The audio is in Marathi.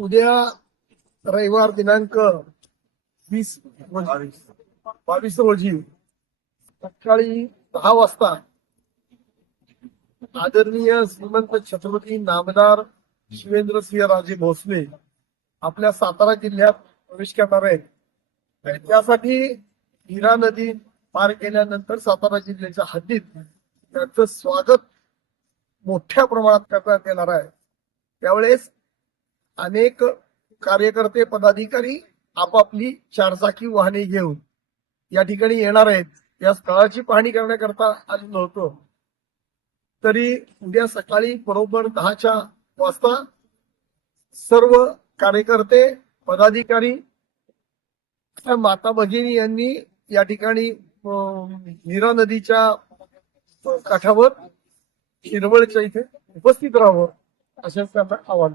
उद्या रविवार दिनांक वीस म्हणजे बावीस रोजी सकाळी दहा वाजता आदरणीय श्रीमंत छत्रपती नामदार शिवेंद्रसिंह राजे भोसले आपल्या सातारा जिल्ह्यात प्रवेश करणार आहेत. आणि त्यासाठी हिरा नदी पार केल्यानंतर सातारा जिल्ह्याच्या हद्दीत त्यांचं स्वागत मोठ्या प्रमाणात करण्यात येणार आहे. त्यावेळेस अनेक कार्यकर्ते पदाधिकारी आपापली चारचाकी वाहने घेऊन या ठिकाणी येणार आहेत. या स्थळाची पाहणी करण्याकरता आलो नव्हतो. तरी उद्या सकाळी बरोबर दहाच्या वाजता सर्व कार्यकर्ते पदाधिकारी माता भगिनी यांनी या ठिकाणी अं, नीरा नदीच्या काठावर शिरवळच्या इथे उपस्थित राहावं असं त्यांना आवाहन